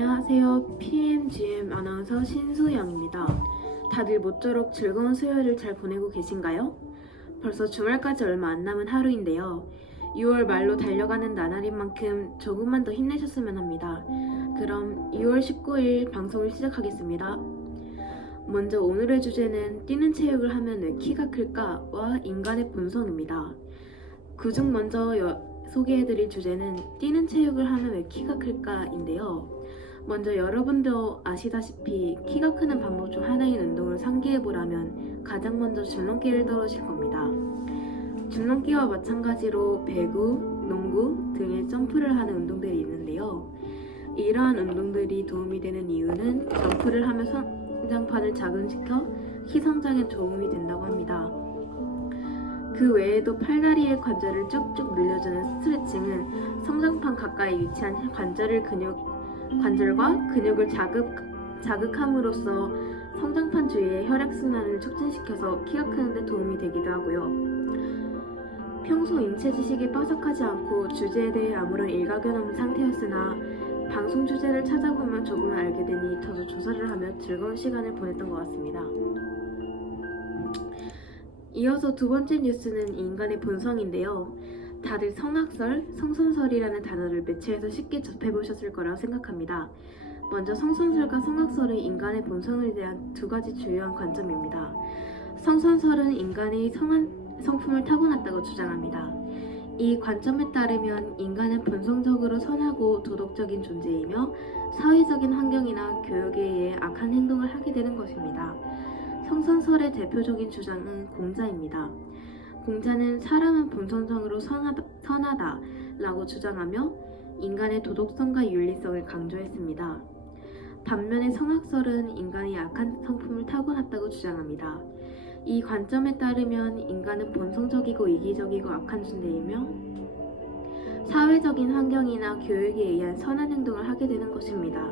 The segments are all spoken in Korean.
안녕하세요. PMGM 아나운서 신소영입니다. 다들 모쪼록 즐거운 수요일을 잘 보내고 계신가요? 벌써 주말까지 얼마 안 남은 하루인데요. 6월 말로 달려가는 나날인 만큼 조금만 더 힘내셨으면 합니다. 그럼 6월 19일 방송을 시작하겠습니다. 먼저 오늘의 주제는 뛰는 체육을 하면 왜 키가 클까와 인간의 본성입니다. 그중 먼저 여- 소개해드릴 주제는 뛰는 체육을 하면 왜 키가 클까인데요. 먼저 여러분도 아시다시피 키가 크는 방법 중 하나인 운동을 상기해보라면 가장 먼저 줄넘기를 떨어질 겁니다. 줄넘기와 마찬가지로 배구, 농구 등의 점프를 하는 운동들이 있는데요. 이러한 운동들이 도움이 되는 이유는 점프를 하며 성장판을 자극시켜 키 성장에 도움이 된다고 합니다. 그 외에도 팔다리의 관절을 쭉쭉 늘려주는 스트레칭은 성장판 가까이 위치한 관절을 근육 관절과 근육을 자극 자극함으로써 성장판 주위의 혈액 순환을 촉진시켜서 키가 크는데 도움이 되기도 하고요. 평소 인체 지식이 빠삭하지 않고 주제에 대해 아무런 일가견 없는 상태였으나 방송 주제를 찾아보면 조금은 알게 되니 저도 조사를 하며 즐거운 시간을 보냈던 것 같습니다. 이어서 두 번째 뉴스는 인간의 본성인데요. 다들 성악설, 성선설이라는 단어를 매체에서 쉽게 접해보셨을 거라고 생각합니다. 먼저 성선설과 성악설은 인간의 본성에 대한 두 가지 주요한 관점입니다. 성선설은 인간의 성한, 성품을 타고났다고 주장합니다. 이 관점에 따르면 인간은 본성적으로 선하고 도덕적인 존재이며 사회적인 환경이나 교육에 의해 악한 행동을 하게 되는 것입니다. 성선설의 대표적인 주장은 공자입니다. 공자는 사람은 본성적으로 선하다, 선하다 라고 주장하며 인간의 도덕성과 윤리성을 강조했습니다. 반면에 성악설은 인간이 악한 성품을 타고났다고 주장합니다. 이 관점에 따르면 인간은 본성적이고 이기적이고 악한 존재이며 사회적인 환경이나 교육에 의한 선한 행동을 하게 되는 것입니다.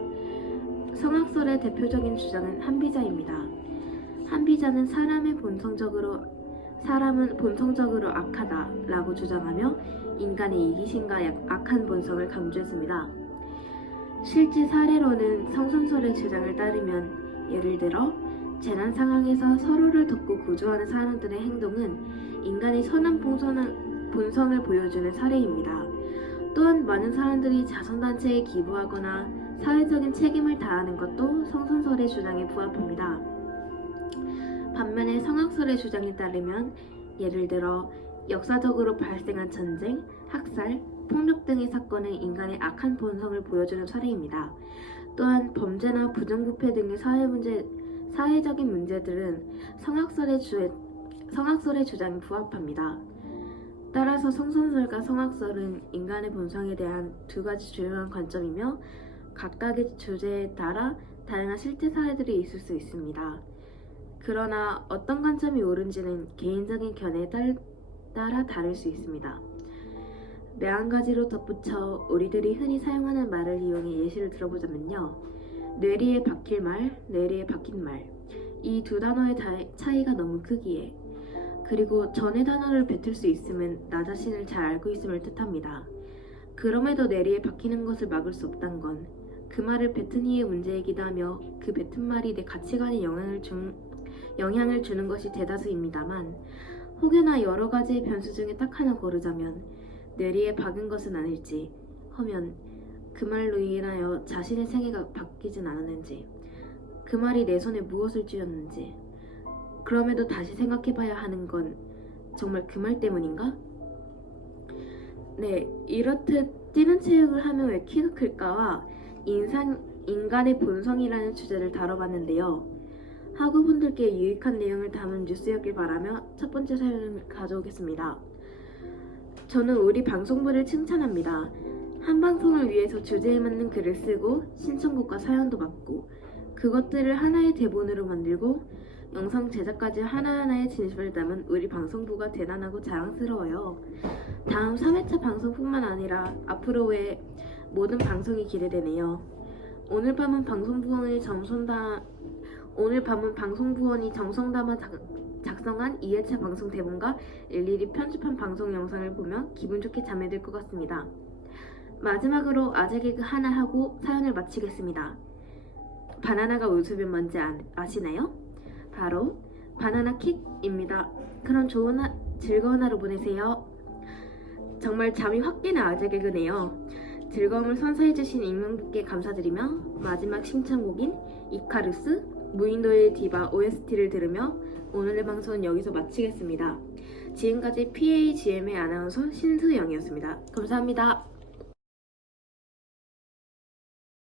성악설의 대표적인 주장은 한비자입니다. 한비자는 사람의 본성적으로 사람은 본성적으로 악하다라고 주장하며 인간의 이기심과 약- 악한 본성을 강조했습니다. 실제 사례로는 성선설의 주장을 따르면 예를 들어 재난 상황에서 서로를 돕고 구조하는 사람들의 행동은 인간의 선한 본성을 보여주는 사례입니다. 또한 많은 사람들이 자선단체에 기부하거나 사회적인 책임을 다하는 것도 성선설의 주장에 부합합니다. 반면에 성악설의 주장에 따르면 예를 들어 역사적으로 발생한 전쟁, 학살, 폭력 등의 사건은 인간의 악한 본성을 보여주는 사례입니다. 또한 범죄나 부정부패 등의 사회 문제, 사회적인 문제들은 성악설의 주 성악설의 주장에 부합합니다. 따라서 성선설과 성악설은 인간의 본성에 대한 두 가지 주요한 관점이며 각각의 주제에 따라 다양한 실제 사례들이 있을 수 있습니다. 그러나 어떤 관점이 옳은지는 개인적인 견해에 딸- 따라 다를 수 있습니다. 매한 가지로 덧붙여 우리들이 흔히 사용하는 말을 이용해 예시를 들어보자면요. 뇌리에 박힐 말, 뇌리에 박힌 말. 이 두 단어의 다- 차이가 너무 크기에 그리고 전의 단어를 뱉을 수 있음은 나 자신을 잘 알고 있음을 뜻합니다. 그럼에도 뇌리에 박히는 것을 막을 수 없단 건 그 말을 뱉은 이의 문제이기도 하며 그 뱉은 말이 내 가치관에 영향을 준 영향을 주는 것이 대다수입니다만 혹여나 여러 가지의 변수 중에 딱 하나 고르자면 뇌리에 박은 것은 아닐지 하면 그 말로 인하여 자신의 생애가 바뀌진 않았는지 그 말이 내 손에 무엇을 쥐었는지 그럼에도 다시 생각해봐야 하는 건 정말 그 말 때문인가? 네, 이렇듯 뛰는 체육을 하면 왜 키가 클까와 인상, 인간의 본성이라는 주제를 다뤄봤는데요. 학우분들께 유익한 내용을 담은 뉴스였길 바라며 첫 번째 사연을 가져오겠습니다. 저는 우리 방송부를 칭찬합니다. 한 방송을 위해서 주제에 맞는 글을 쓰고 신청곡과 사연도 받고 그것들을 하나의 대본으로 만들고 영상 제작까지 하나하나의 진심을 담은 우리 방송부가 대단하고 자랑스러워요. 다음 3회차 방송뿐만 아니라 앞으로의 모든 방송이 기대되네요. 오늘 밤은 방송부원이 정선다 오늘 밤은 방송부원이 정성 담아 작- 작성한 2회차 방송 대본과 일일이 편집한 방송 영상을 보며 기분 좋게 잠에 들 것 같습니다. 마지막으로 아재 개그 하나 하고 사연을 마치겠습니다. 바나나가 웃으면 뭔지 아, 아시나요? 바로 바나나 킥입니다. 그럼 좋은 하, 즐거운 하루 보내세요. 정말 잠이 확 깨는 아재 개그네요. 즐거움을 선사해주신 익명분께 감사드리며 마지막 신청곡인 이카루스 무인도의 디바 OST를 들으며 오늘의 방송은 여기서 마치겠습니다. 지금까지 PAGM의 아나운서 신수영이었습니다. 감사합니다.